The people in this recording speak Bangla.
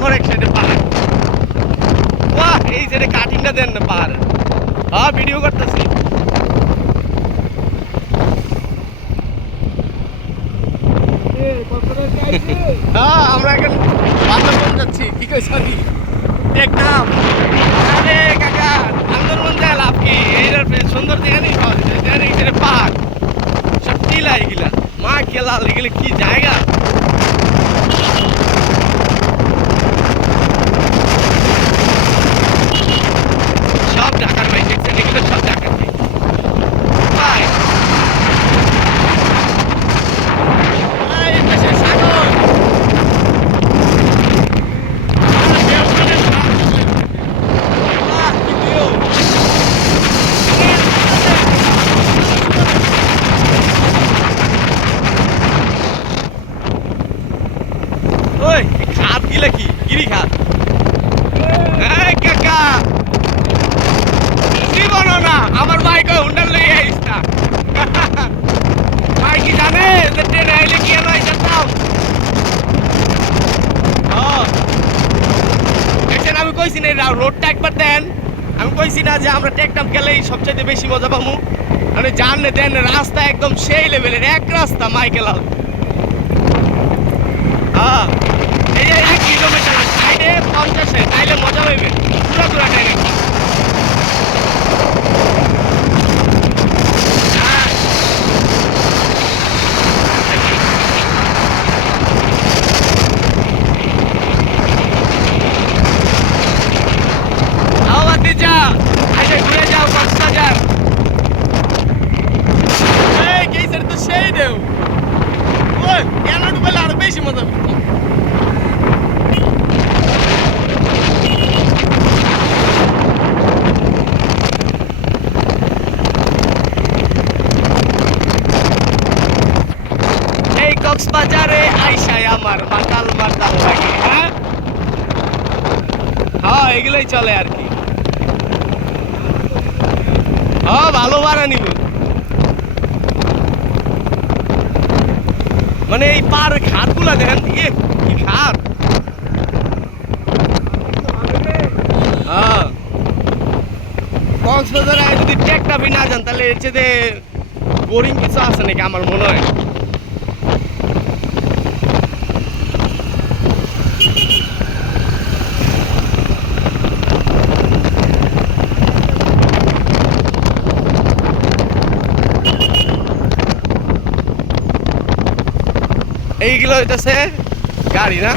সাগর এক সাইডে পাহাড়। বাহ, এই সাইডে কাটিংটা দেন না পাহাড়। হ্যাঁ, ভিডিও করতেছি। হ্যাঁ, আমরা এখন বান্দরবন যাচ্ছি। কি কই সবই দেখলাম। আরে কাকা, বান্দরবন যায় লাভ কি? এইটার সুন্দর জায়গা নেই, এখানে পাহাড় সব টিলা এগুলা। মা গেলা এগুলো কি জায়গা! সব ঢাকার ভাই, দেখছেন এগুলো সব ঢাকার ভাই। ভাই এই পাশে সাগর। বাহ, কি view! ওই খাত গিলা কি গিরি খাত? এই কাকা, জীবনও না আমার ভাই কই হুন্ডার লইয়া আইস না। ভাই কি জানে যে ট্রেনে আইলে কি হলো যেতাম? দেখছেন, আমি কইছি না রোডটা একবার দেন। আমি কইছি না যে আমরা টেকনাম গেলেই সবচেয়ে বেশি মজা পাবো। মানে জানলে দেন রাস্তা একদম সেই লেভেলের এক রাস্তা মাইকেলাল। হ্যাঁ, এই যে 1 কিলোমিটার সাইডে 50-এ তাইলে মজা পাইবে পুরা পুরা ট্রেনে। যা আগে ঘুরে যাও কক্সবাজার। এই গেইসার তো সেই দেও। ওই কেন ডুবেলে আরো বেশি মজা পাবো। এই কক্সবাজারে আইসায় আমার মাতাল মাতাল লাগে। হ্যাঁ হ্যাঁ, এগুলোই চলে আর কি। হ্যাঁ, ভালো ভাড়া নিব। মানে এই পার ঘাটগুলা দেখেন, কি ঘাট! হ্যাঁ, কক্সবাজারে যদি টেকনাফি না যান তাহলে এর চেয়ে বোরিং কিছু আছে নাকি আমার মনে হয়। এইগুলো হইতেছে গাড়ি না।